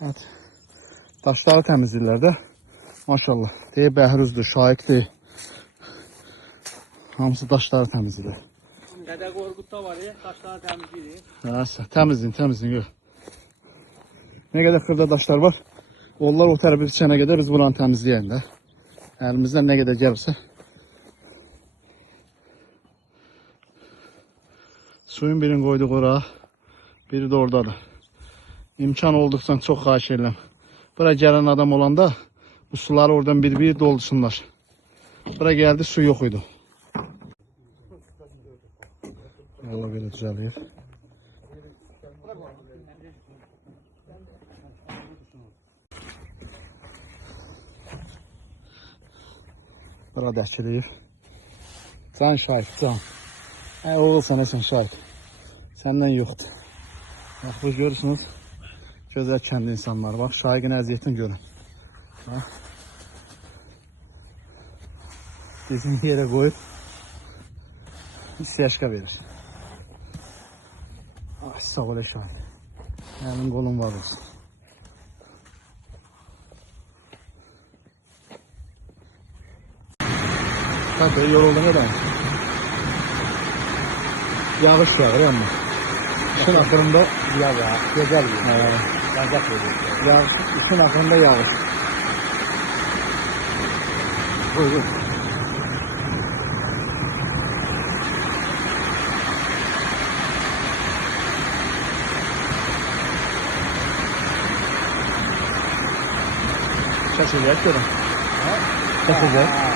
Evet. Daşları təmizləyirlər də. Maşallah. Deyir Bəhruzdur, Şahiddir. Hamısı daşları təmizləyirlər. Dədə Qorqudda var ya, daşları təmizləyir. Təmizləyin. Yox. Nə qədər xırda daşlar var. Onlar o tərəfə keçənə qədər biz buranı təmizləyək də. Əlimizdən nə qədər gəlirsə. Suyun birini qoyduq ora. Biri də oradadır. İmkan olduqca çox xahiş edirəm. Bura gələn adam olanda bu suları oradan bir doldursunlar. Bura gəldi, su yox idi. Allah belə düzəlir. Bura dəkilir. Can şahid, can. Olursan sən şahid. Səndən yoxdur. Bax, bu görürsünüz. Gözəl kənd insanlar. Bax, şahidin əziyyətini görün. Bax. Bizim yerə qoyub istəyəşqa verir. Ay, sağ ol şahid. Mənim qolum var olsun. Tabii yoruldum edəm. Yağış yağır ama. İşin axırında yağış. Gözəl yağış. Qancaq verir. Yağış, işin axırında yağış. Buyur. Çəkəcək görüm. Çəkəcək.